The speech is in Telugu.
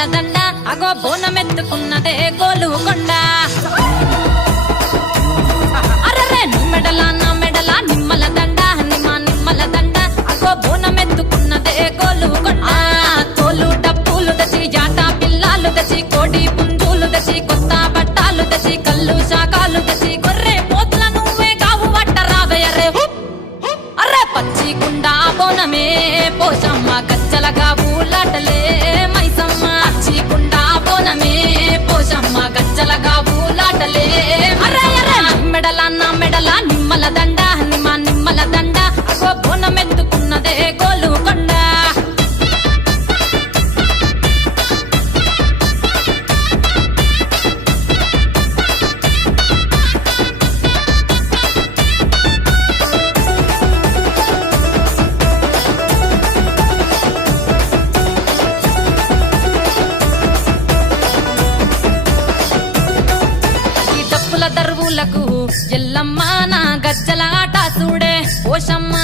నిమ్మల దండ అగో బోనమెత్తుకున్నదే గోలుకొండ అరరే మెడల నా మెడల నిమ్మల దండ నిమ్మల దండ అగో బోనమెత్తుకున్నదే గోలుకొండ తోలు డప్పులు దచి జాట పిల్లాలు దచి కోడి పుంజులు దచి కొత్త బట్టాలు దచి కళ్ళు శాకాలు దచి గొర్రె పోతుల నువ్వే కావు వట్ట రావయ్యరే అర్రే పచ్చి కుండా బోనమే పోషమ్మ గచ్చలగా ఊలాటలే మైసమ్మ పచ్చి కుండా బోనమే పోషమ్మ గచ్చలగా ఊలాటలే అర్రే అర్రే మెడల నా మెడల నిమ్మల దండ నిమ్మల దండ అగో బోనమెత్తుకున్నదే గోలుకొండ దరువులకు ఎల్లమ్మ నా గజ్జల ఆట చూడే ఓషమ్మ